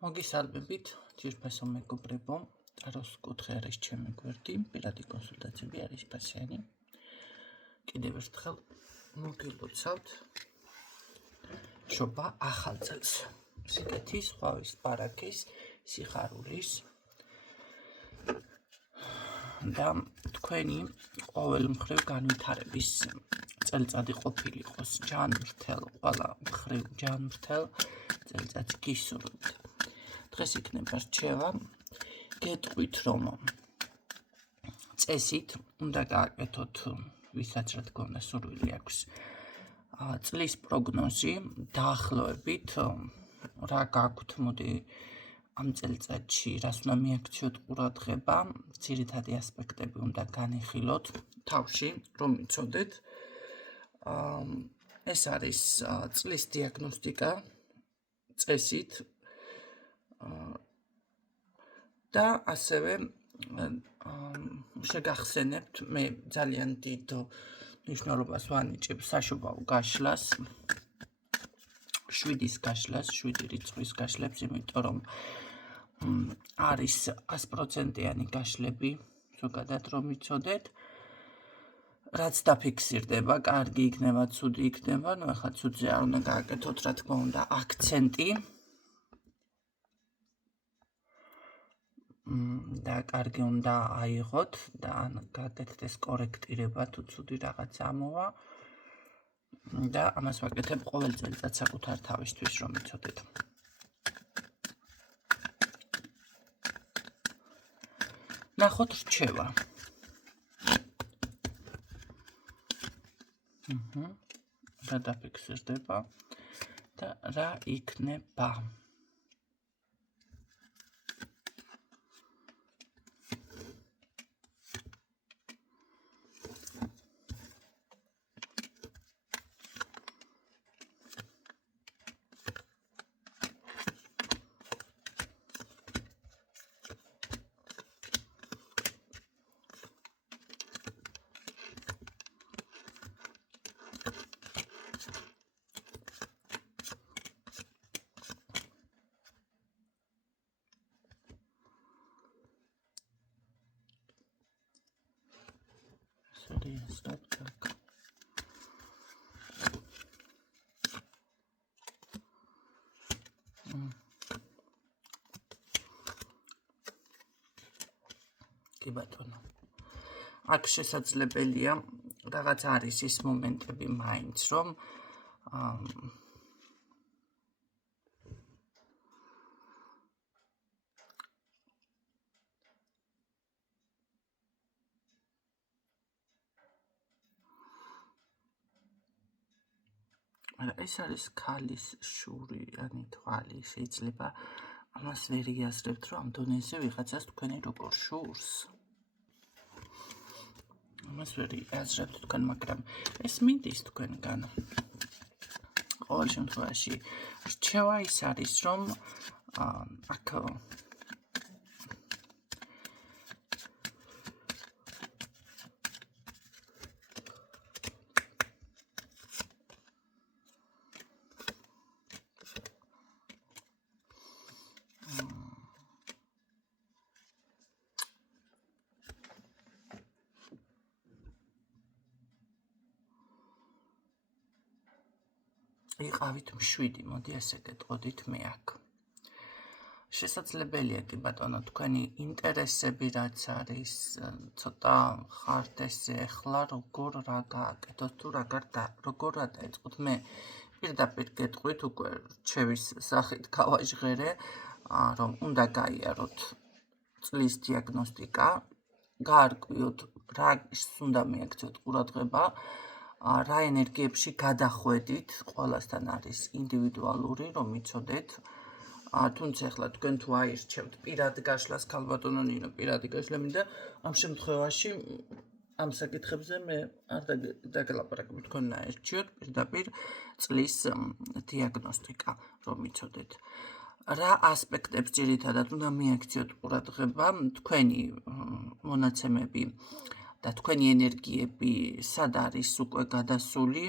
მოგესალმებით, ძირფასო მეგობრებო, ტაროს კუთხე არის ჩემი გვერდი, პირადი კონსულტაციები არის ფასიანი. კიდევ ერთხელ მოგილოცავთ შობა ახალ წელს. სიკეთის, ხვავის, პარაკის, სიხარულის და თქვენი ყოველმხრივ განვითარების წელიწადი ყოფილიყოს ჯანმრთელ, ყველა მხრივ ჯანმრთელ წელიწადს გისურვებთ. დღეს იქნება რჩევა, გეტყვით, რომ წესით უნდა გააკეთოთ, ვისაც რა თქმა უნდა სურვილი აქვს, წლის პროგნოზი, დაახლოებით რა გაქვთ, მოდი ამ წელიწადში რას უნდა მიაქციოთ ყურადღება, ძირითადი ასპექტები უნდა განიხილოთ თავში, რომ იცოდეთ. ეს არის წლის დიაგნოსტიკა წესით და ასევე შეგახსენებთ, მე ძალიან დიდ მნიშვნელობას ვანიჭებ საშობაო გაშლას, 7-ის გაშლას, 7 რიცხვის გაშლებს, იმიტომ რომ არის 100%-იანი გაშლები, ზოგადად რომ იცოდეთ, რაც დაფიქსირდება, კარგი იქნება, ცუდი იქნება, ნუ ახლა ცუდზე არ უნდა გააკეთოთ, რა თქმა უნდა, აქცენტი და კარგი უნდა აიღოთ და გააკეთეთ ეს კორექტირება, თუ ცუდი რაღაც ამოვა და ამას ვაკეთებ ყოველ წელიწად საკუთარ თავისთვის, რომ იცოდეთ. ნახოთ რჩევა. რა დაფიქსირდება და რა იქნება. კი ბატონო. აქ შესაძლებელია რაღაც არის ის მომენტები მაინც, რომ ეს არის ქალის შურიანი თვალი, შეიძლება ამას ვერ იაზრებთ, რომ ამ დონეზე ვიღაცას თქვენი როგორ შურს. ამას ვერ იაზრებთ თქვენ, მაგრამ ეს მიდის თქვენგან. ყოველ შემთხვევაში რჩევა ის არის, რომ აქ იყავით მშვიდი, მოდი ასე გეტყოდით მე აქ. შესაძლებელია კი ბატონო, თქვენი ინტერესები რაც არის, ცოტა ხართ ესე ახლა როგორ რა გააკეთოთ, თუ როგორ რა დაიწყოთ. მე პირდაპირ გეტყვით, უკვე რჩევის სახით გავაჟღერე, რომ უნდა გაიაროთ წლის დიაგნოსტიკა, გაარკვიოთ რას უნდა მიაქციოთ ყურადღება, რა ენერგიებში გადახვედით, ყველასთან არის ინდივიდუალური, რომ იცოდეთ. თუმცა ახლა თქვენ თუ აირჩევთ პირად გაშლას, ქალბატონო ნინო, პირადი გაშლები და ამ შემთხვევაში ამ საკითხებზე მე არ დაგელაპარაკებ, თქვენ აირჩიოთ პირდაპირ წლის დიაგნოსტიკა, რომ იცოდეთ. რა ასპექტებს ძირითადად უნდა მიაქციოთ ყურადღება, თქვენი მონაცემები და თქვენი ენერგიები სად არის უკვე გადასული,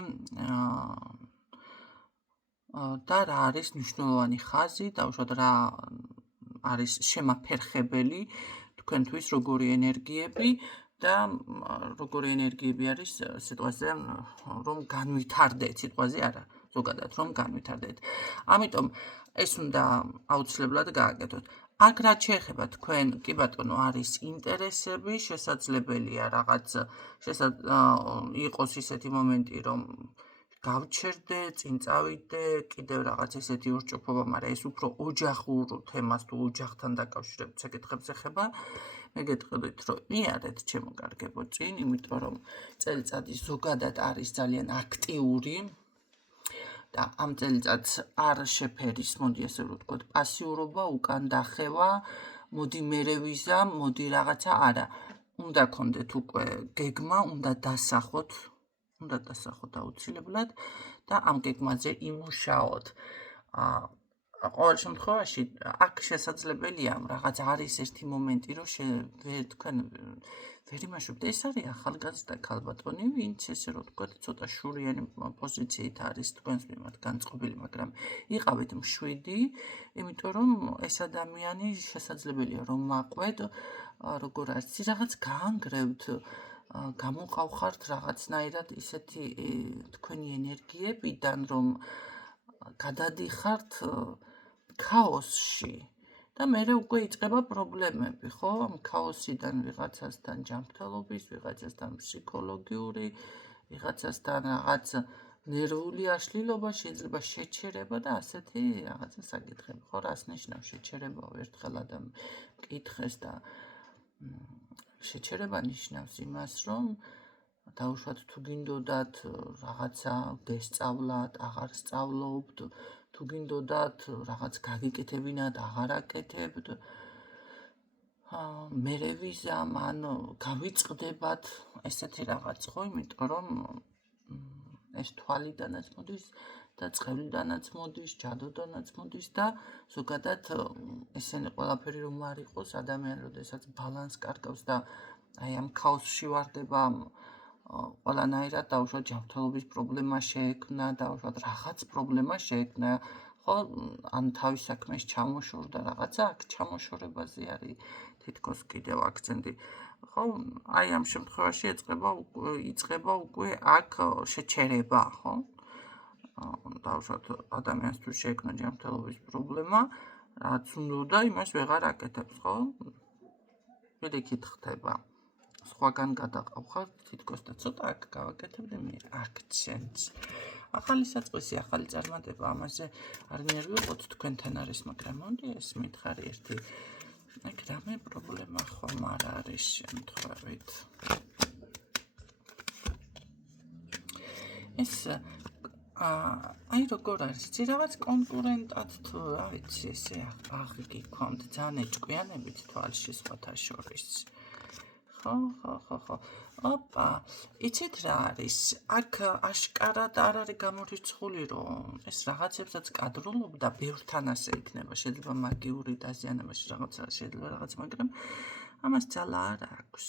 და რა არის მნიშვნელოვანი ხაზი, დაუშვათ რა არის შემაფერხებელი თქვენთვის როგორი ენერგიები და როგორი ენერგიები არის სიტყვაზე რომ განვითარდეთ, სიტყვაზე არა, ზოგადად რომ განვითარდეთ. ამიტომ ეს უნდა აუცილებლად გააკეთოთ. აქ რაც შეეხება თქვენ, კი ბატონო, არის ინტერესები, შესაძლებელია რაღაც იყოს ისეთი მომენტი, რომ გავჩერდე, წინ წავიდე, კიდევ რაღაც ესეთი ორჭოფობა, მაგრამ ეს უფრო ოჯახურ თემას თუ ოჯახთან დაკავშირებით საკითხებს ეხება. მე გეტყოდით, რომ მიარეთ ჩემო კარგებო წინ, იმიტომ რომ წელიწადი ზოგადად არის ძალიან აქტიური და ამ წელიწადს არ შეფერის, მოდი ასე ვთქვათ, პასიურობა, უკან დახევა, მოდი მერე ვიზამ, მოდი რაღაცა, არა. უნდა გქონდეთ უკვე გეგმა, უნდა დასახოთ აუცილებლად და ამ გეგმაზე იმუშაოთ. ყოველ შემთხვევაში აქ შესაძლებელია რაღაც არის ერთი მომენტი, რომ თქვენ ვერ იმაშობთ. ეს არის ახალგაზრდა ქალბატონი, ვინც ესე რომ ვთქვათ, ცოტა შურიანი პოზიციით არის თქვენს მიმართ განწყობილი, მაგრამ იყავით მშვიდი, იმიტომ რომ ეს ადამიანი შესაძლებელია რომ მაყვეთ, როგორ არის რაღაც გაანგრევთ, გამოყავხართ რაღაცნაირად ისეთი თქვენი ენერგიებიდან, რომ გადადიხართ ქაოსში და მერე უკვე იწყება პრობლემები, ხო? ამ ქაოსიდან ვიღაცასთან ჯანმრთელობის, ვიღაცასთან ფსიქოლოგიური, ვიღაცასთან რაღაც ნერვული აშლილობა, შეიძლება შეჩერება და ასეთი რაღაცა საკითხები, ხო? რას ნიშნავს შეჩერება? ერთხელ адам მკითხეს და შეჩერება ნიშნავს იმას, რომ დაუშვათ თუ გინდოდათ რაღაცა გესწავლათ, აღარ სწავლობთ, თუ გინდოდათ რაღაც გაგიკეთებინათ, აღარ აკეთებთ, მერე ვიზამ, ან გავიწყდებათ ესეთი რაღაც, ხო? იმიტომ რომ ეს თვალიდანაც მოდის და წყევლიდანაც მოდის, ჯადოდანაც მოდის და ზოგადად ესენი ყველაფერი რომ არ იყოს, ადამიანი როდესაც ბალანს კარგავს და აი ამ ქაოსში ვარდება, ყველანაირად დაუშვათ ჯანმრთელობის პრობლემა შეექმნა, დაუშვათ რაღაც პრობლემა შეექმნა, ხო? ან თავის საქმეს ჩამოშორდა რაღაცა, აქ ჩამოშორებაზე არის თითქოს კიდევ აქცენტი. ხო, აი ამ შემთხვევაში იწყება უკვე აქ შეჩერება, ხო? დაუშვათ ადამიანს თუ შეექმნა ჯანმრთელობის პრობლემა, რაც უნდა იმას ვეღარ აკეთებს, ხო? პირიქით ხდება. სხვაგან გადაყავხართ თითქოს და ცოტა აქ გავაკეთებდი მე აქცენტს. ახალი საწყისი, ახალი წარმატება, ამაზე არ ნერვიულობთ, თქვენთან არის, მაგრამ მოდი ეს მითხარი ერთი აქ რამე პრობლემა ხომ არ არის შემთხვევით. ეს აი როგორ არის, რაღაც კონკურენტად თუ რა ვიცი, ესე აღი გიქონთ, ძალიან ეჭკვიანებით თვალში სხვათა შორის. ხო. ოპა, იცით რა არის? აქ აშკარად არ არის გამორიცხული, რომ ეს რაღაცებსაც კადრულობდა, ბევრთან ასე იქნება, შეიძლება მაგიური დაზიანებაში რაღაცა შეიძლება რაღაც, მაგრამ ამას ძალა არ აქვს.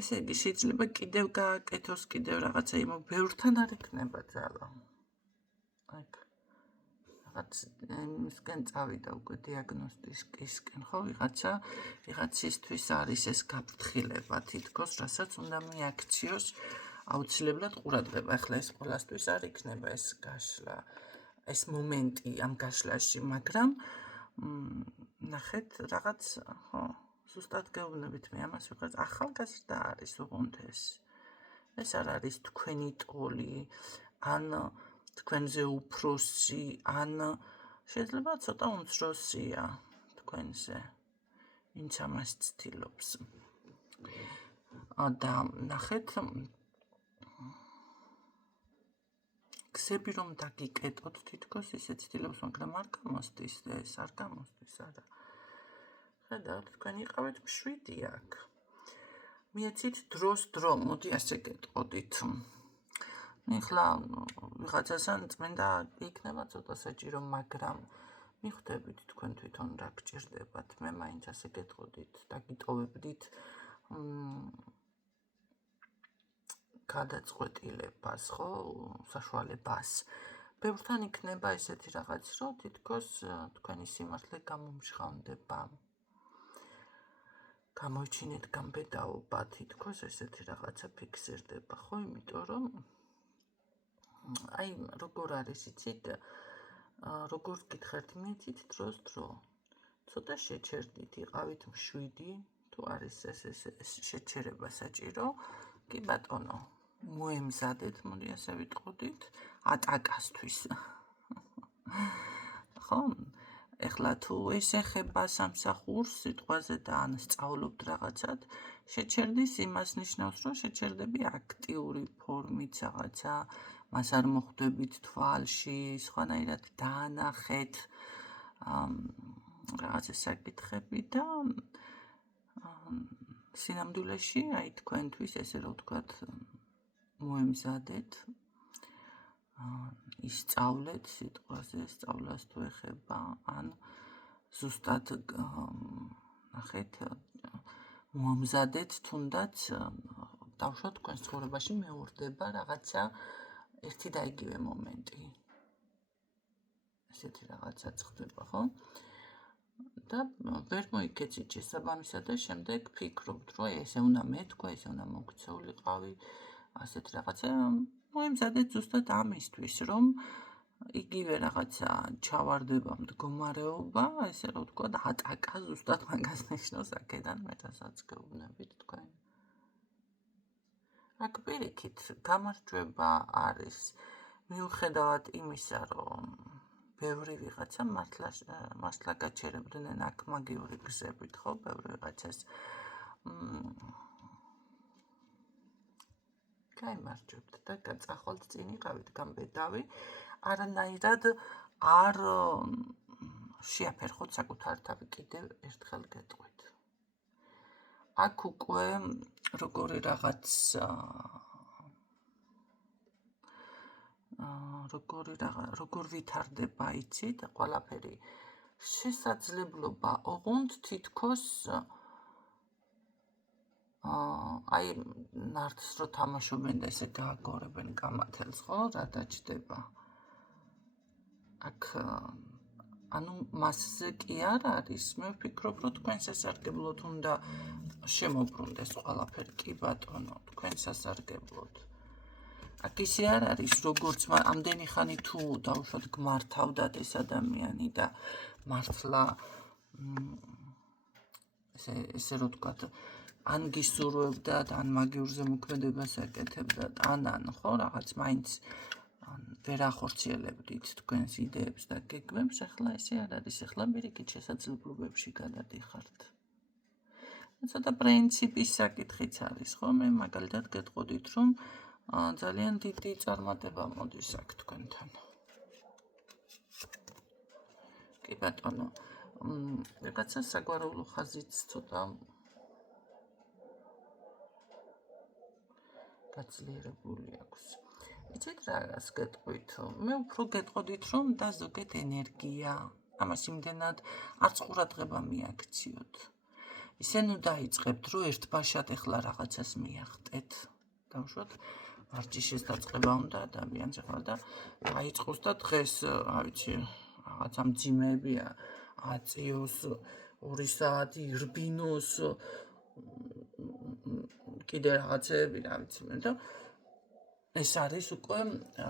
ესე იგი, შეიძლება კიდევ გააკეთოს, კიდევ რაღაცა იმო, ბევრთან არ იქნება ძალა. აქ რაღაც იმისკენ წავიდა უკვე დიაგნოსტიკისკენ, ხო, ვიღაცისთვის არის ეს გაფრთხილება თითქოს, რასაც უნდა მიაქციოს აუცილებლად ყურადღება. ახლა ეს ყველასთვის არ იქნება ეს გაშლა, ეს მომენტი ამ გაშლაში, მაგრამ ნახეთ რაღაც, ხო, ზუსტად გეუბნებით მე ამას ვიღაც ახალგაზრდა არის, უღონდ ეს არ არის თქვენი ტოლი, ან თქვენზე უფროსი, ან შეიძლება ცოტა უმცროსია თქვენზე, ვინც ამას ცდილობს. და ნახეთ, გზები რომ დაგიკეტოთ თითქოს ისე ცდილობს, მაგრამ არ გამოსდის ეს, არ გამოსდის, არა. ხედავთ, თქვენ იყავით მშვიდი აქ. მიეცით დროს-დრო, მოდი ასე გეტყოდით. ახლა ვიღაცასთან წმენდა იქნება ცოტა საჭირო, მაგრამ მიხვდებით თქვენ თვითონ რა გჭირდებათ. მე მაინც ასე გეტყოდით, დაგიტოვებდით გადაწყვეტილებას, ხო, საშუალებას, ბევრთან იქნება ესეთი რაღაც, რომ თითქოს თქვენი სიმართლე გამომჟღავნდება. გამოიჩინეთ გამბედაობა, თითქოს ესეთი რაღაცა ფიქსირდება, ხო, იმიტომ რომ აი როგორ არის იცით, როგორ გითხარით მიეცით დროს დრო. ცოტა შეჩერდით, იყავით მშვიდი, თუ არის ეს შეჩერება საჭირო, კი ბატონო, მოემზადეთ, მოდი ასე ვიტყოდით, ატაკასთვის. ხო? ეხლა თუ ეს ეხება სამსახურს სიტყვაზე და ან სწავლობთ რაღაცად, შეჩერდის იმას ნიშნავს, რომ შეჩერდები აქტიური ფორმით რაღაცა, მას არ მოხვდებით თვალში, სხვანაირად დაანახეთ რაღაცა საკითხები და სინამდვილეში აი თქვენთვის ესე რომ ვთქვათ მოემზადეთ, ისწავლეთ სიტყვაზე, სწავლას თუ ეხება, ან ზუსტად ნახეთ, მოამზადეთ თუნდაც დავუშვათ თქვენს ცხოვრებაში მეორდება რაღაცა ერთი და იგივე მომენტი. ესეთი რაღაცაც ხდება, ხო? და ვერ მოიქეცით შესაბამისად და შემდეგ ფიქრობთ, რომ ესე უნდა მეთქვა, ესე უნდა მოქცეულიყავი, ასეთ რაღაცა მოემზადეთ ზუსტად ამისთვის, რომ იგივე რაღაცა ჩავარდება მდგომარეობა, ესე რომ ვთქვა, ატაკა ზუსტად მაგას ნიშნავს აქედან მე რასაც გეუბნებით თქვენ. აქ პირიქით გამარჯვება არის მიუხედავად იმისა, რომ ბევრი ვიღაცა მართლა გაჩერებდნენ აქ მაგიური გზებით, ხო, ბევრი ვიღაცას გაიმარჯვებთ და გაწახვალთ წინ იყავით გამბედავი, არანაირად არ შეაფერხოთ საკუთარ თავი კიდევ ერთხელ გეტყვით. აქ უკვე როგორი რაღაც როგორ ვითარდება იცით, ყველაფერი შესაძლებლობა ოღონდ თითქოს აი ნარდს რო თამაშობენ და ესე გააგორებენ კამათელს, ხო, რა დაჭდება. აქ ანუ მასზე კი არ არის, მე ვფიქრობ, რომ თქვენ სასარგებლოდ უნდა შემოbrunდეს ყველაფერი, კი ბატონო, თქვენ სასარგებლოდ. აქ ისე არ არის, როგორც ამდენი ხანი თუ დავუშვათ გმართავდათ ეს ადამიანი და მართლა ესე რო ვთქვათ, ან გისურვებდათ, ან მაგიურ ზემოქმედებას აკეთებდათ, ან ხო, რაღაც მაინც ვერ ახორციელებდით თქვენს იდეებს და გეგმებს, ახლა ესე არ არის, ახლა პირიქით შესაძლებლობებში გადადიხართ. ცოტა პრინციპის საკითხიც არის, ხო? მე მაგალითად გეტყოდით, რომ ძალიან დიდი წარმატება მოდის აქ თქვენთან. კი ბატონო, რაღაცა საგვარეულო ხაზიც ცოტა გაძლიერებული აქვს. იცით რას გეტყვით? მე უფრო გეტყოდით, რომ დაზოგეთ ენერგია, ამას იმდენად არც ყურადღება მიაქციოთ. ისე ნუ დაიწყებთ, რომ ერთბაშად ეხლა რაღაცას მიახტეთ. დავუშვათ, ვარჯიშის დაწყება უნდა ადამიანს ახლა და დაიწყოს და დღეს, რა ვიცი, რაღაცა მძიმეებია, აწიოს, 2 საათი ირბინოს, კიდე რაღაცეები, რა ვიცი, და ეს არის უკვე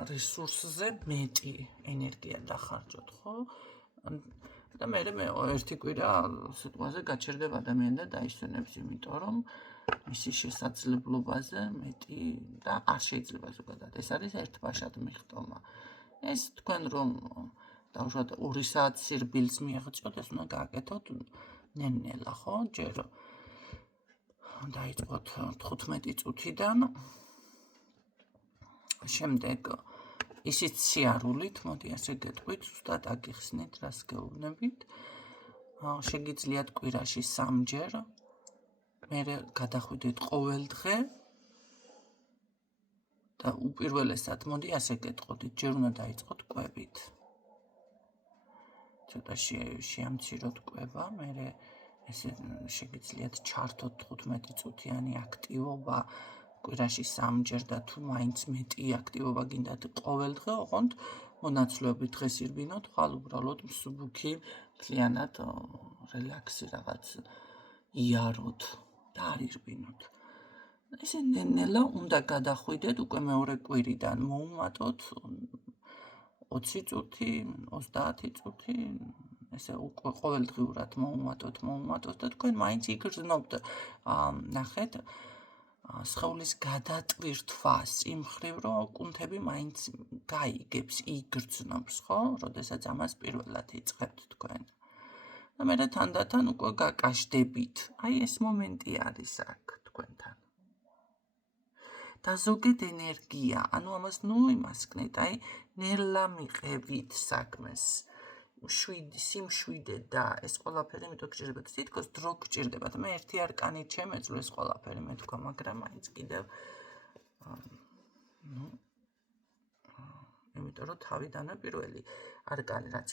რესურსზე მეტი ენერგია დახარჯოთ, ხო? და მე ერთი კვირა სიტყვაზე გაჩერდება ადამიანი და დაისვენებს, იმიტომ რომ მისი შესაძლებლობაზე მეტი და არ შეიძლება ზოგადად. ეს არის ერთბაშად მიღწევა. ეს თქვენ რომ დავუშვათ 2 საათს სირბილს მიაღწიოთ, ეს უნდა გააკეთოთ ნელ-ნელა, ხო? ჯერ დაიწყოთ 15 წუთიდან, შემდეგ ისიც სიარულით, მოდი ასე გეტყვით, ზუსტად აგიხსნით, რას გეუბნებით. შეგიძლიათ კვირაში 3-ჯერ, მერე გადახვიდეთ ყოველ დღე და უპირველესად, მოდი ასე გეტყოდით, ჯერ უნდა დაიწყოთ კვებით. ცოტა შეამციროთ კვება, მერე ესე შეგიძლიათ ჩართოთ 15 წუთიანი აქტივობა კვირაში 3-ჯერ და თუ მაინც მეტი აქტივობა გინდათ ყოველ დღე, ოღონდ მონაცვლეობით დღეს ირბინოთ, ხვალ უბრალოდ მსუბუქი, მთლიანად რელაქსი რაღაც იაროთ და არ ირბინოთ. ესე ნელა უნდა გადახვიდეთ უკვე მეორე კვირიდან, მოუმატოთ 20 წუთი, 30 წუთი, ესე უკვე ყოველდღიურად მოუმატოთ და თქვენ მაინც იგრძნობთ, ნახეთ, სხეულის გადატვირთვას იმ მხრივ, რომ კუნთები მაინც გაიგებს, იგრძნობს, ხო? როდესაც ამას პირველად იწყებთ თქვენ. და მერე თანდათან უკვე გაკაშდებით. აი ეს მომენტი არის აქ თქვენთან. და ზოგად ენერგია, ანუ ამას იმასკნეთ, აი ნელა მიყევით საქმეს. სიმშვიდე და ეს ყველაფერი მეტყვი გჭირდებათ. თითქოს დრო გჭირდებათ. მე ერთი არკანით შემეძლო ეს ყველაფერი მე თქვა, მაგრამ მაინც კიდევ იმიტომ რომ თავიდანვე პირველი არკანი რაც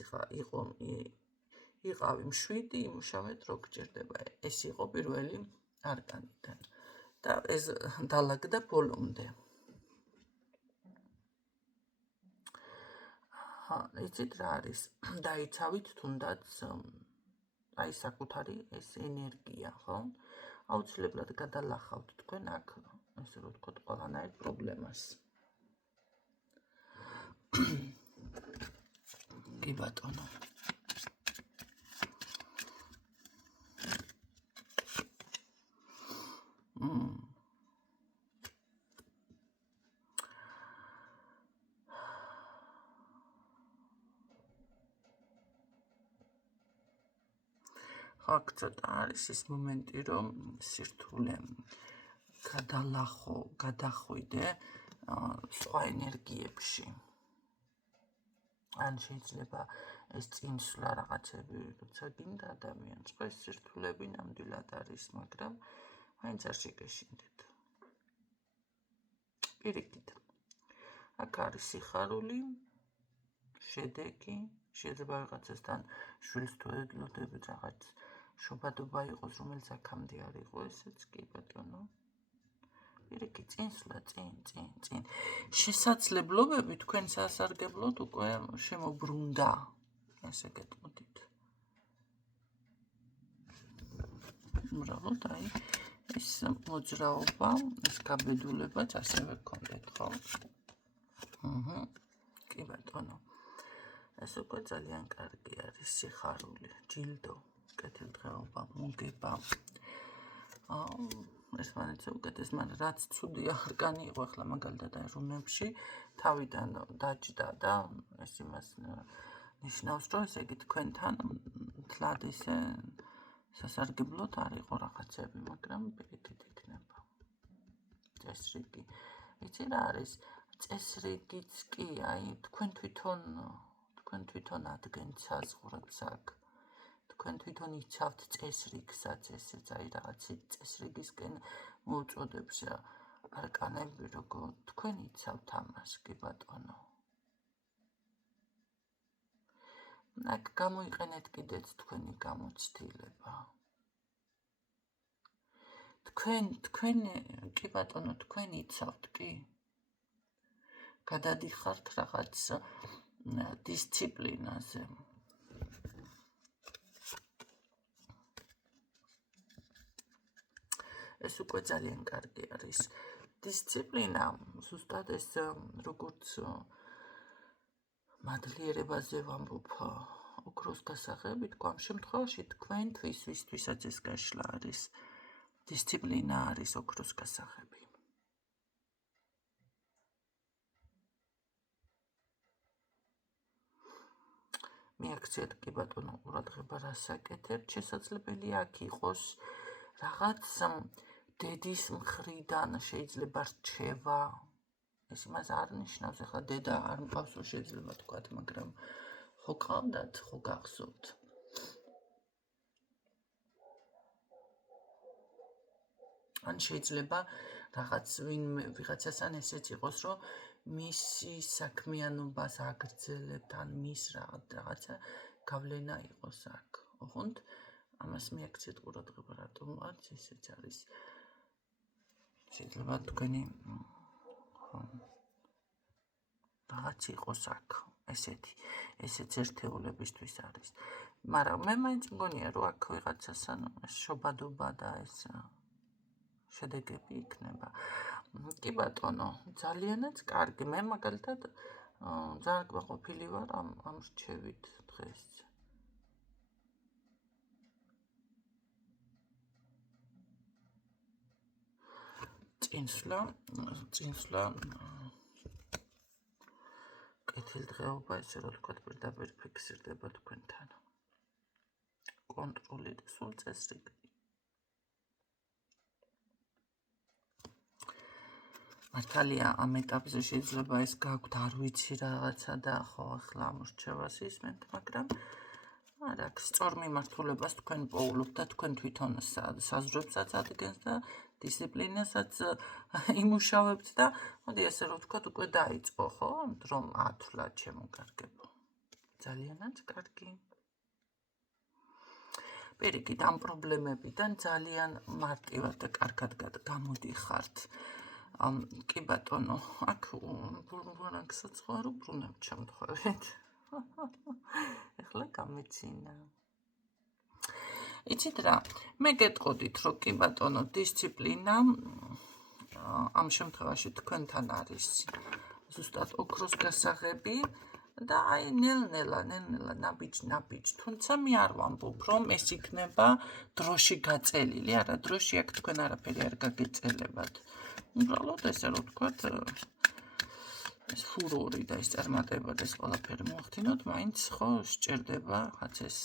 იყავი მშვიდი, იმუშავე დრო გჭირდება. ეს იყო პირველი არკანიდან. და ეს დალაგდა ბოლომდე. იცით რა არის? დაიცავით თუნდაც აი საკუთარი ეს ენერგია, ხო? აუცილებლად გადალახავთ თქვენ აქ, ასე რომ ვთქვათ, ყველანაირ პრობლემას. კი ბატონო. აქ ცოტა არის ის მომენტი, რომ სირთულე გადახვიდე სხვა ენერგიებში. ან შეიძლება ეს წინსვლა რაღაცები, როცა გინდა ადამიანს, ხო ეს სირთულეები ნამდვილად არის, მაგრამ მაინც არ შეგეშინდეთ. პირიქით. აქ არის სიხარული, შედეგი, შეიძლება ვიღაცასთან შვილს თუ ელოდებით რაღაც შობადობა იყოს, რომელიც აქამდე არ იყო, ესეც კი ბატონო. პირიქით, წინსვლა, წინ. შესაძლებლობები თქვენ სასარგებლოდ უკვე შემოbrunda. ესე გეტყოდით. უბრალოდ აი ეს მოძრაობა, ეს გაბედულებაც ასევე გქონდეთ, ხო? კი ბატონო. ეს უკვე ძალიან კარგი არის სიხარული, ჯილდო, კეთილდღეობა, მოგება. ერთმანეთზე უკეთეს, მაგრამ რაც ცუდი არკანი იყო ახლა მაგალითად აი რუნებში, თავიდან დაჯდა და ეს იმას ნიშნავს, რომ ესე იგი თქვენთან თლად ისე სასარგებლოდ არ იყო რაღაცები, მაგრამ პირიქით იქნება. წესრიგი. იცი რა არის? წესრიგიც კი, აი თქვენ თვითონ ადგენთ საზღვრებს აქ. თქვენ თვითონ იცავთ წესრიგსაც, ესეც აი რაღაც წესრიგისკენ მოუწოდებს არკანები, როგორ თქვენ იცავთ ამას, კი ბატონო. აქ გამოიყენეთ კიდეც თქვენი გამოცდილება. თქვენ, კი ბატონო, თქვენ იცავთ, კი? გადადიხართ რაღაც დისციპლინაზე. ეს უკვე ძალიან კარგი არის. დისციპლინა, ზუსტად ეს როგორც მადლიერებაზე ვამბობ ოქროს გასაღებით, ამ შემთხვევაში თქვენთვის, ვისთვისაც ეს გაშლა არის, დისციპლინა არის ოქროს გასაღები. მიაქციეთ კი ბატონო ყურადღება რას აკეთებთ, შესაძლებელია აქ იყოს რაღაც დედის მხრიდან შეიძლება რჩევა. ეს იმას არ ნიშნავს, ახლა დედა არ მყავს, შეიძლება თქვათ, მაგრამ ხო ყავდათ, ხო გახსოვთ. ან შეიძლება რაღაც ვიღაცასთან ესეც იყოს, რომ მისი საქმიანობას აგრძელებთ, ან მის რაღაცა გავლენა იყოს აქ. ოღონდ ამას მიაქციეთ ყურადღება, რატომაც ესეც არის. შეიძლება თქვენი რაღაც იყოს აქ ესეც ერთეულებისთვის არის. მაგრამ მე მაინც მგონია რომ აქ ვიღაცას შობადობა და ეს შედეგები იქნება. კი ბატონო, ძალიანაც კარგი. მე მაგალითად ძალიან კმაყოფილი ვარ ამ რჩევით დღეს. წინსვლა კეთილდღეობა, ესე რომ ვთქვათ, პირდაპირ ფიქსირდება თქვენთან. კონტროლი და სულ წესრიგი. მართალია ამ ეტაპზე შეიძლება ეს გაქვთ, არ ვიცი რაღაცა და ხო ახლა ამ რჩევას ისმენთ, მაგრამ არა, სწორ მიმართულებას თქვენ პოულობთ და თქვენ თვითონ საზღვრებსაც ადგენს და დისციპლინასაც იმუშავებთ და მოდი ესე რომ ვთქვათ, უკვე დაიწყო, ხო? რომ ათვლა ჩემო კარგებო. ძალიანაც კარგი. პირიქით, ამ პრობლემებიდან ძალიან მარტივად და კარგად გამოდიხართ. კი ბატონო, აქ ბურბულანქსაც ხო არ უბრუნებ ჩემთხოვეთ. ეხლა გამეცინა. იცით რა, მე გეტყოდით, რომ კი ბატონო, დისციპლინა ამ შემთხვევაში თქვენთან არის ზუსტად ოქროს გასაღები და აი ნელ-ნელა, ნაბიჯ, თუმცა მე არ ვამბობ, რომ ეს იქნება დროში გაწელილი, არა, დროში აქ თქვენ არაფერი არ გაგეწელებათ. უბრალოდ ესე რომ ვთქვათ, ეს ფურორი და ეს წარმატება და ეს ყველაფერი მოახდინოთ, მაინც ხო სჭირდება რაღაც ეს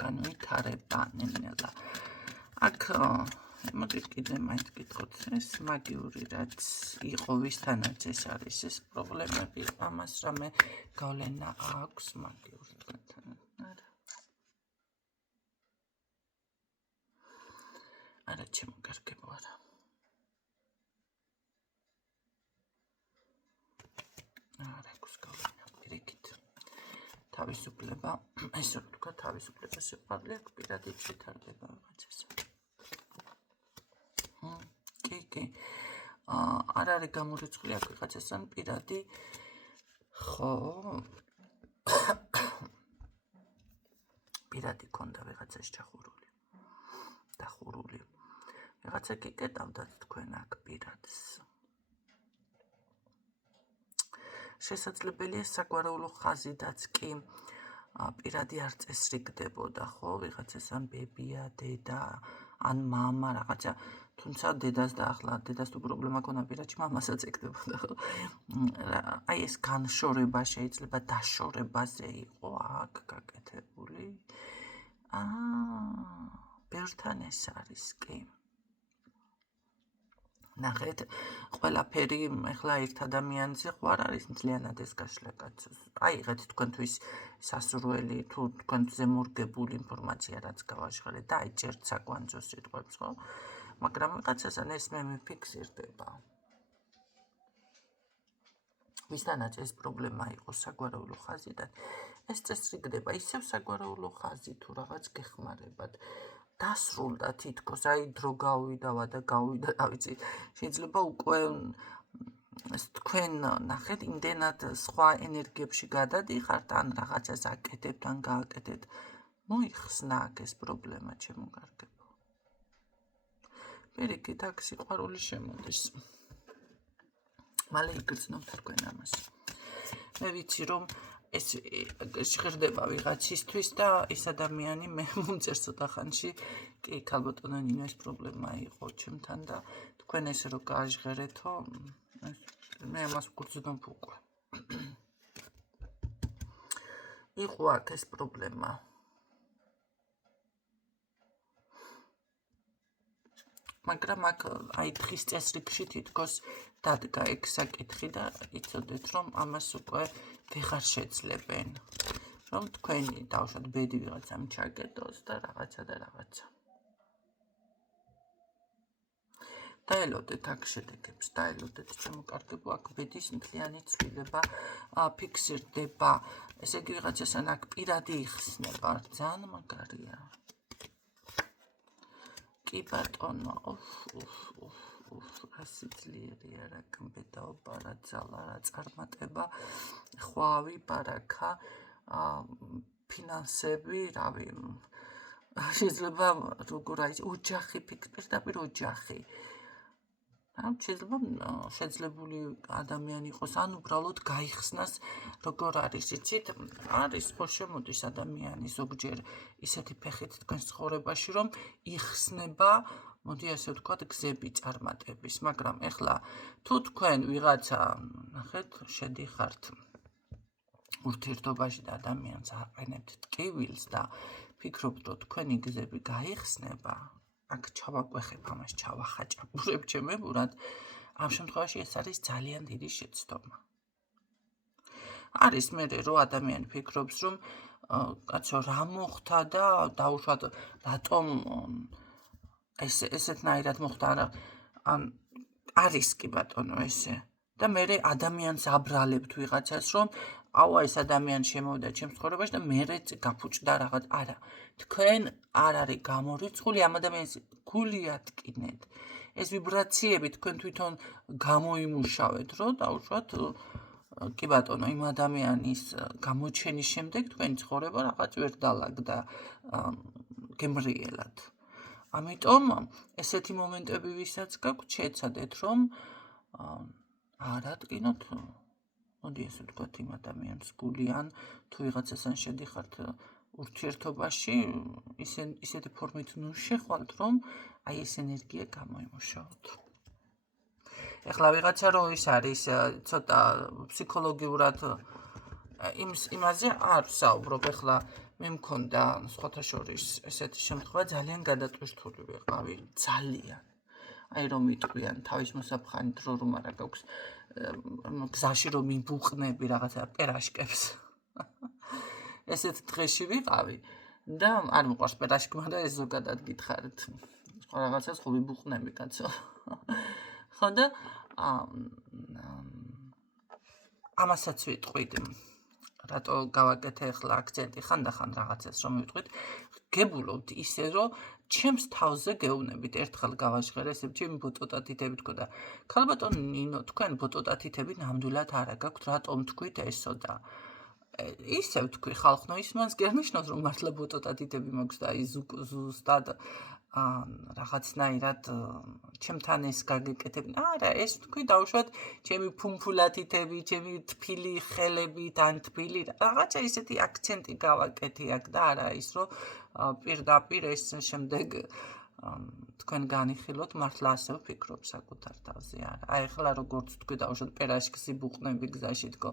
განვითარება ნელ-ნელა. აქ მოდით კიდე მაინც გითხოთ, ეს მაგიური რაც იყო ვისთანაც ეს არის ეს პრობლემები, ამას რამე გავლენა აქვს მაგიური თქვენთან? არა, ჩემო კარგებო, არა. არა, აქვს გავლენა, პირიქით. თავისუფლება, ესე რომ ვთქვა, თავისუფლება შეყვარლი აქ პირადი ვითარდება რაღაცას. კი. არ არის გამორიცხული აქ ვიღაცას ან პირადი, ხო. პირადი ქონდა ვიღაცას დახურული. ვიღაცა გიკეტავდათ თქვენ აქ პირადს. შესაძლებელია საგვარეულო ხაზიდაც კი პირადი არ წესრიგდებოდა, ხო, ვიღაცას ან ბებია, დედა, ან მამა რაღაცა, თუმცა დედას და ახლა დედას თუ პრობლემა ქონა პირადში, მამასაც ეკდებოდა, ხო? აი ეს განშორება შეიძლება დაშორებაზე იყო აქ გაკეთებული. ბევრთან ეს არის კი. ნახეთ, ყველაფერი ეხლა ერთ ადამიანზე ხო არ არის მთლიანად ეს გაშლა კაცოს. აიღეთ თქვენთვის სასურველი თუ თქვენზე მორგებული ინფორმაცია რაც გავაშხალეთ და აიჭერთ საკვანძო სიტყვებს, ხო? მაგრამ ვიღაცასთან ეს მე მიფიქსირდება. ვისთანაც ეს პრობლემა იყო საგვარეულო ხაზიდან, ეს წესრიგდება ისევ საგვარეულო ხაზი თუ რაღაც გეხმარებათ. დასრულდა თითქოს, აი დრო გავიდავა და გავიდა, რა ვიცი, შეიძლება უკვე თქვენ ნახეთ, იმდენად სხვა ენერგიებში გადადიხართ, ან რაღაცას აკეთებთ, ან გააკეთეთ, მოიხსნა აქ ეს პრობლემა, ჩემო კარგებო. პირიქით, აქ სიყვარული შემოდის. მალე იგრძნობთ თქვენ ამას. მე ვიცი, რომ ეს ჟღერდება ვიღაცისთვის და ეს ადამიანი მე მომწერს ცოტა ხანში, კი, ქალბატონო ნინო, ეს პრობლემა იყო ჩემთან და თქვენ ესე რომ გააჟღერეთო, მე ამას ვგრძნობ უკვე. იყო აქ ეს პრობლემა. მაგრამ აქ აი დღის წესრიგში თითქოს დადგა ეგ საკითხი და იცოდეთ, რომ ამას უკვე ვეღარ შეძლებენ. რომ თქვენი დავუშვათ ბედი ვიღაცამ ჩაგეტოს და რაღაცა. დაელოდეთ აქ შედეგებს, დაელოდეთ ჩემო კარგებო, აქ ბედის მთლიანი ცვლილება ფიქსირდება. ესე იგი ვიღაცასთან აქ პირადი იხსნება, ძალიან მაგარია. კი ბატონო, რა სიძლიერია, რა კმბედაობა, რა ძალა, რა წარმატება, ხვავი, ბარაქა, ფინანსები, რავი, შეიძლება როგორ არის ოჯახი, პირდაპირ ოჯახი. შეიძლება შეძლებული ადამიანი იყოს, ან უბრალოდ გაიხსნას, როგორ არის, იცით, არის ხო შემოდის ადამიანი ზოგჯერ ისეთი ფეხით თქვენს ცხოვრებაში, რომ იხსნება, მოდი ასე ვთქვათ, გზები წარმატების, მაგრამ ეხლა თუ თქვენ ვიღაცა, ნახეთ, შედიხართ ურთიერთობაში და ადამიანს აყენებთ ტკივილს და ფიქრობთ, რომ თქვენი გზები გაიხსნება, აქ ჩავაკვეხებ ამას, ჩავახაჭაპურებ ჩემებურად, ამ შემთხვევაში ეს არის ძალიან დიდი შეცდომა. არის მერე რომ ადამიანი ფიქრობს, რომ კაცო რა მოხდა და დაუშვათ რატომ ესეთნაირად მოხდა, ან არის კი ბატონო ესე. და მერე ადამიანს აბრალებთ ვიღაცას, რომ აუა ეს ადამიანი შემოვიდა ჩემს ცხოვრებაში და მერეც გაფუჭდა რაღაც. არა, თქვენ არ არის გამორიცხული, ამ ადამიანს გულიათ ტკინეთ. ეს ვიბრაციები თქვენ თვითონ გამოიმუშავეთ, რომ დაუშვათ კი ბატონო, იმ ადამიანის გამოჩენის შემდეგ თქვენი ცხოვრება რაღაც ვერ დალაგდა გემრიელად. ამიტომ ესეთი მომენტები ვისაც გაქვთ, შეეცადეთ, რომ არ ატკინოთ, მოდი ასე ვთქვათ, იმ ადამიანს გული, ან თუ ვიღაცასთან შედიხართ ურთიერთობაში, ისეთი ფორმით ნუ შეხვალთ, რომ აი ეს ენერგია გამოიმუშაოთ. ეხლა ვიღაცა რო ის არის ცოტა ფსიქოლოგიურად იმაზე არ ვსაუბრობ, ეხლა მე მქონდა სხვათა შორის ესეთი შემთხვევა, ძალიან გადატვირთული ვიყავი, ძალიან. აი რომ იტყვიან თავის მოსაფხანი დრო რომ არა გაქვს გზაში რომ იბუყნები რაღაცა პერაშკებს. ესეთ დღეში ვიყავი და არ მიყვარს პერაშკი, მაგრამ ეს ზოგადად გითხარით. სხვა რაღაცას ხო ვიბუყნები კაცო. ხო და ამასაც ვიტყვით. რატო გავაკეთე ახლა აქცენტი ხანდახან რაღაცას რომ ვიტყვით, გებულობთ ისე რომ ჩემს თავზე გეუბნებით, ერთხელ გავაჟღერესებ ჩემი ბოტოტათითები თქო და ქალბატონო ნინო, თქვენ ბოტოტათითები ნამდვილად არა გაქვთ, რატომ თქვით ესო და ისევ თქვი ხალხნო, ის მანს კი არ ნიშნავს, რომ მართლა ბოტოტათითები მაქვს და აი ზუსტად რაღაცნაირად ჩემთან ეს გაგეკეთებ. არა, ეს თქვი დაუშვათ ჩემი ფუმფულათითები, ჩემი თბილი ხელებით, ან თბილი რაღაცა ისეთი აქცენტი გავაკეთე აქ და არა ის, რომ პირდაპირ ეს შემდეგ თქვენ განიხილოთ, მართლა ასე ვფიქრობ საკუთარ თავზე. არა, აი ახლა როგორც თქვი დაუშვათ პერაშკს იბუყნები გზაში თქო.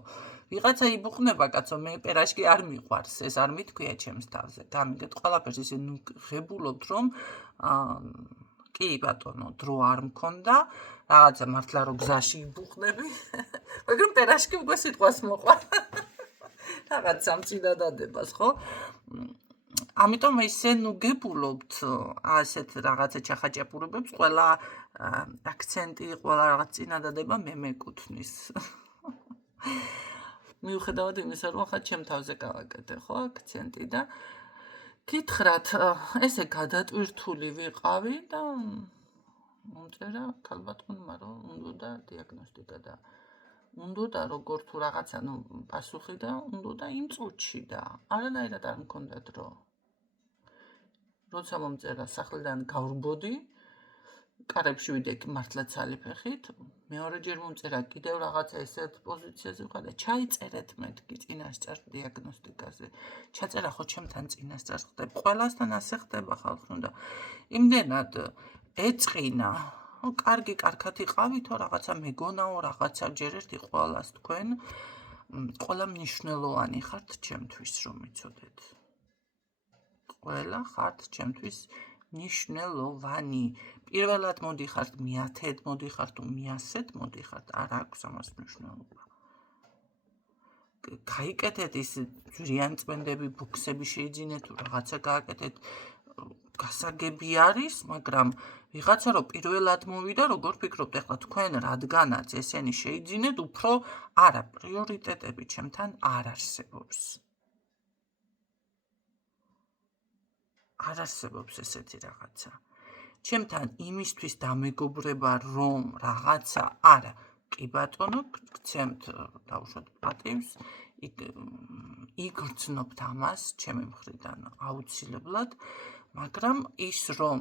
ვიღაცა იბუყნება კაცო, მე პერაშკი არ მიყვარს, ეს არ მithქვია ჩემს თავზე. გამიგეთ ყველაფერს ისე ნუ ღებულობთ, რომ კი ბატონო, დრო არ მქონდა, რაღაცა მართლა რომ გზაში იბუყნები, მაგრამ პერაშკი უკვე სიტყვას მოყვა. რაღაც სამწინადადებას, ხო? ამიტომ ისე ნუ გებულობთ ასეთ რაღაცა ჩახაჭაპურებებს, ყველა აქცენტი, ყველა რაღაც წინადადება მე მეკუთვნის. მიუხედავად იმისა, რომ ხა ჩემ თავზე გავაკეთე, ხო, აქცენტი და გითხრათ, ესე გადატვირთული ვიყავი და მომწერა ქალბატონმა, რომ უნდა დიაგნოსტიკა და უნდა როგორ თუ რაღაცა ნუ პასუხი და უნდა იმ წუთში და არანაირად არ მქონდა დრო. როცა მომწერა სახლიდან გავრბოდი, კარებში ვიდექი მართლა ცალი ფეხით, მეორეჯერ მომწერა კიდევ რაღაცა ესეთ პოზიციაზე ვიყავ და ჩაიწერეთ მეთქი წინასწარ დიაგნოსტიკაზე. ჩაწერა ხო ჩემთან წინასწარ ხდება, ყველასთან ასე ხდება ხალხო და იმდენად ეწყინა, კარგი კარგად იყავითო, რაღაცა მეგონაო, რაღაცა ჯერ ერთი ყველას თქვენ ყველა მნიშვნელოვანი ხართ ჩემთვის, რომ იცოდეთ. ყველა ხართ ჩემთვის მნიშვნელოვანი. პირველად მოდიხართ, მიათედ მოდიხართ, თუ მიასეთ მოდიხართ, არ აქვს ამას მნიშვნელობა. გაიკეთეთ ის ძვირიანი წმენდები, ბოქსები შეიძინეთ, თუ რაღაცა გააკეთეთ, გასაგები არის, მაგრამ ვიღაცა რომ პირველად მოვიდა, როგორ ფიქრობთ, ეხლა თქვენ რადგანაც ესენი შეიძინეთ, უფრო არა, პრიორიტეტები ჩემთან არ არსებობს. არ არსებობს ესეთი რაღაცა. ჩემთან იმისთვის დამეგობრება, რომ რაღაცა არა, კი ბატონო, გცემთ დავუშვათ პატივს, იგრძნობთ ამას ჩემი მხრიდან აუცილებლად, მაგრამ ის რომ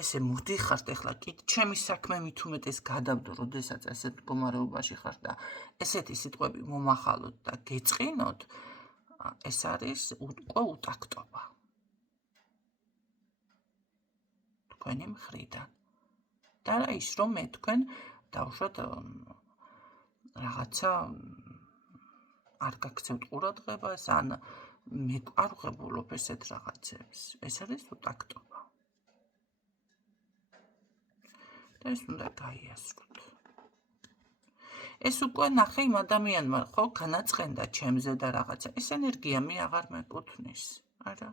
ესე მოდიხართ ახლა კი ჩემი საქმე მით უმეტეს გადავდო, როდესაც ესეთ მდგომარეობაში ხარ და ესეთი სიტყვები მომახალოთ და გეწყინოთ, ეს არის უკვე უტაქტობა თქვენი მხრიდან. და რა ის რომ მე თქვენ დავუშვათ რაღაცა არ გაქცევთ ყურადღებას, ან მე არ ვღებულობ ესეთ რაღაცებს. ეს არის უტაქტობა. და ეს უნდა გაიასრულოთ. ეს უკვე ნახე იმ ადამიანმა, ხო, განაწყენდა ჩემზე და რაღაცა. ეს ენერგია მე აღარ მეკუთვნის, არა.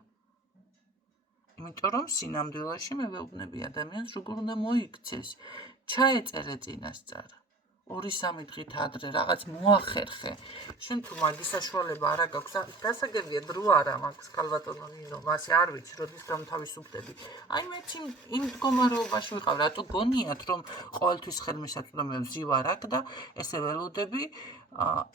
იმიტომ რომ სინამდვილეში მე ვეუბნები ადამიანს, როგორ უნდა მოიქცეს. ჩაეწერე წინასწარ. 2-3 დღით ადრე რაღაც მოახერხე. შენ თუ მაგის საშუალება არ გაქვს, გასაგებია დრო არა მაქვს ქალბატონო ნინო, მასე არ ვიცი, როდის გამთავისუფლდები. აი მე იმ მდგომარეობაში ვიყავ, რატო გონიათ რომ ყოველთვის ხელმისაწვდომი ვზივარ აქ და ესე ველოდები,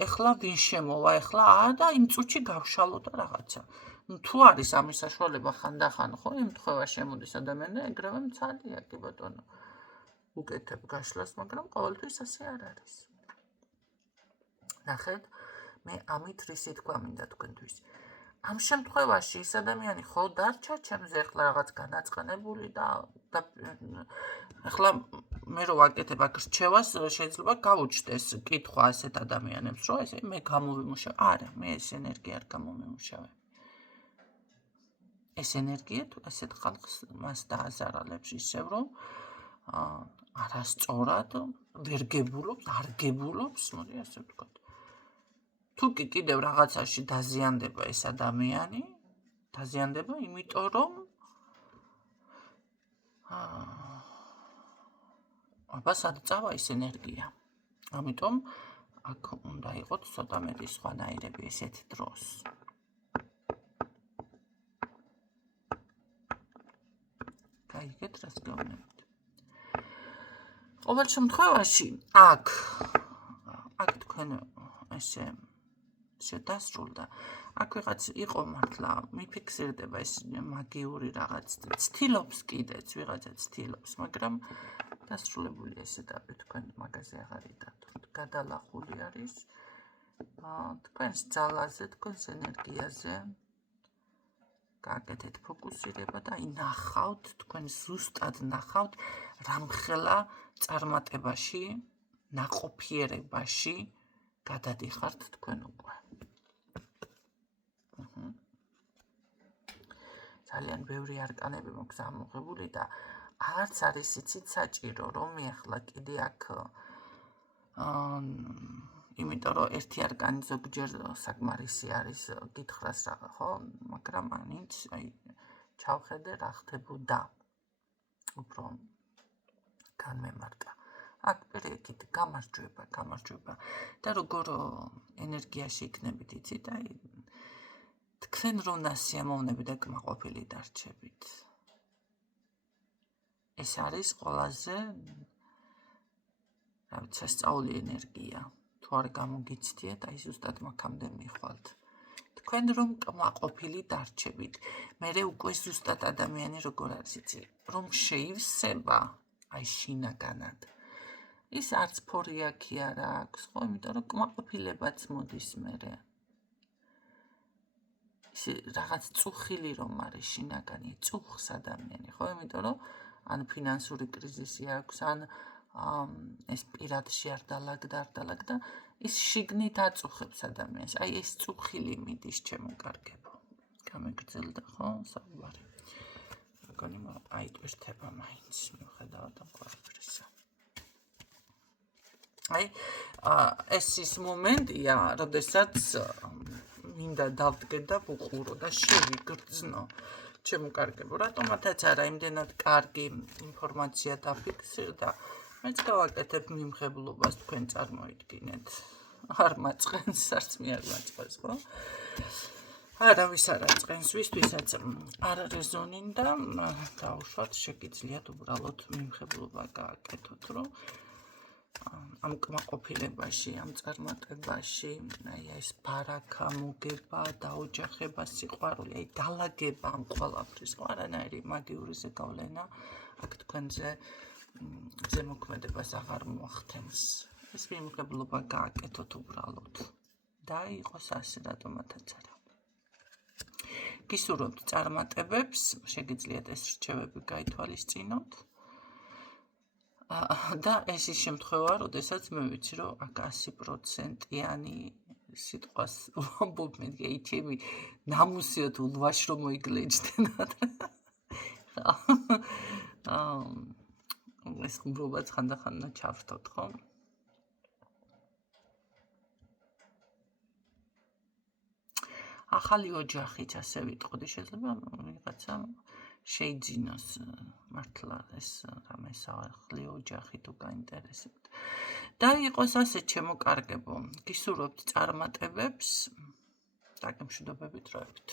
ეხლა ვინ შემოვა, ეხლა და იმ წუთში გავშალო და რაღაცა. თუ არის ამის საშუალება ხანდახან, ხო, ემთხვევა შემოდის ადამიანი და ეგრევე მცალია, კი ბატონო. უკეთებ გაშლას, მაგრამ ყოველთვის ასე არ არის. ნახეთ, მე ამით რისი თქვა მინდა თქვენთვის. ამ შემთხვევაში ის ადამიანი ხო დარჩა ჩემზე ახლა რაღაც განაწყენებული და ახლა მე რო ვაკეთებ აქ რჩევას, შეიძლება გავუჩნდეს კითხვა ასეთ ადამიანებს, რომ ესე მე გამოვიმუშავე. არა, მე ეს ენერგია არ გამომიმუშავე. ეს ენერგია თუ ასეთ ხალხს მას დააზარალებს ისევ, რომ არასწორად ვერ გებულობს, არ გებულობს, მოდი ასე ვთქვათ. თუ კი კიდევ რაღაცაში დაზიანდება ეს ადამიანი, დაზიანდება, იმიტომ რომ აბა სად წავა ეს ენერგია. ამიტომ აქ უნდა იყოთ ცოტა მეტი სხვანაირები ესეთ დროს. გაიგეთ რას გეუბნებით. ყოველ შემთხვევაში აქ თქვენ ესე შედასრულდა. აქ ვიღაც იყო მართლა მიფიქსირდება ეს მაგიური რაღაც ცდილობს კიდეც ვიღაცა ცდილობს, მაგრამ დასრულებული ეს ეტაპი თქვენ მაგაზე აღარ იდადოთ. გადალახული არის თქვენს ძალაზე, თქვენს ენერგიაზე. გააკეთეთ ფოკუსირება და აი ნახავთ, თქვენ ზუსტად ნახავთ რამხელა წარმატებაში, ნაყოფიერებაში გადადიხართ თქვენ უკვე. ძალიან ბევრი არკანები მაქვს ამოღებული და არც არის იცით საჭირო, რომ მე ახლა კიდე აქ იმიტომ რომ ერთი არკანი ზოგჯერ საკმარისი არის გითხრას რაღა, ხო? მაგრამ ანით აი ჩავხედე რა ხდებოდა. უფრო განმემართა. აქ პირიქით გამარჯვება და როგორ ენერგიაში იქნებით, იცით, აი თქვენ რომ ნასიამოვნები და კმაყოფილი დარჩებით. ეს არის ყველაზე რა ვიცი, სასწაული ენერგია. თუ არ გამოგიცდიეთ, აი ზუსტად მაგამდე მიხვალთ. თქვენ რომ კმაყოფილი დარჩებით, მერე უკვე ზუსტად ადამიანი როგორ არის, იცი, რომ შეივსება, აი შინაგანად. ის არც ფორიაქი არ აქვს, ხო, იმიტომ რომ კმაყოფილებაც მოდის მერე. ის რაღაც წუხილი რომ არის შინაგანი, წუხს ადამიანი, ხო, იმიტომ რომ ან ფინანსური კრიზისი აქვს, ან ეს პირადში არ დალაგდა, ის შიგნით აწუხებს ადამიანს. აი ეს წუხილი მიდის ჩემო კარგებო. გამეგრძელდა ხო საუბარი. მგონი აიტვირთება მაინც, მიუხედავად ამ ყველაფრისა. აი ეს ის მომენტია, როდესაც მინდა დავდგე და ვუყურო და შევიგრძნო. ჩემო კარგებო, რატომათაც არა იმდენად კარგი ინფორმაცია დაფიქსირდა, მეც გავაკეთებ მიმღებლობას თქვენ წარმოიდგინეთ. არ მაწყენს, არც მე არ მაწყენს, ხო? არავის არ აწყენს, ვისთვისაც არ რეზონინდა, დაუშვათ, შეგიძლიათ უბრალოდ მიმხებლობა გააკეთოთ, რომ ამ კმაყოფილებაში, ამ წარმატებაში, ეს ბარაქა, მოგება, დაოჯახება, სიყვარული, დალაგება ამ ყველაფრის, არანაირი მაგიური ზეგავლენა აქ თქვენზე ზემოქმედებას აღარ მოახდენს. ეს მიმხებლობა გააკეთოთ უბრალოდ და იყოს ასე, რატომათაც არა. გისურვებთ წარმატებებს, შეგიძლიათ ეს რჩევები გაითვალისწინოთ. და ეს ის შემთხვევა, როდესაც მე ვიცი, რომ აქ 100%-იანი სიტყვას ვამბობ, მე ჩემი ნამუსიოთ ულვაშ რომ მოიგლეჯდნათ. ეს ხმრობაც ხანდახან ჩავრთოთ, ხო? ახალი ოჯახიც ასე ვიტყოდი, შეიძლება ვიღაცა შეიძინოს მართლა ეს რამე ახალი ოჯახი თუ გაინტერესებთ. და იყოს ასე ჩემო კარგებო, გისურვებთ წარმატებებს და გემშვიდობებით როებით.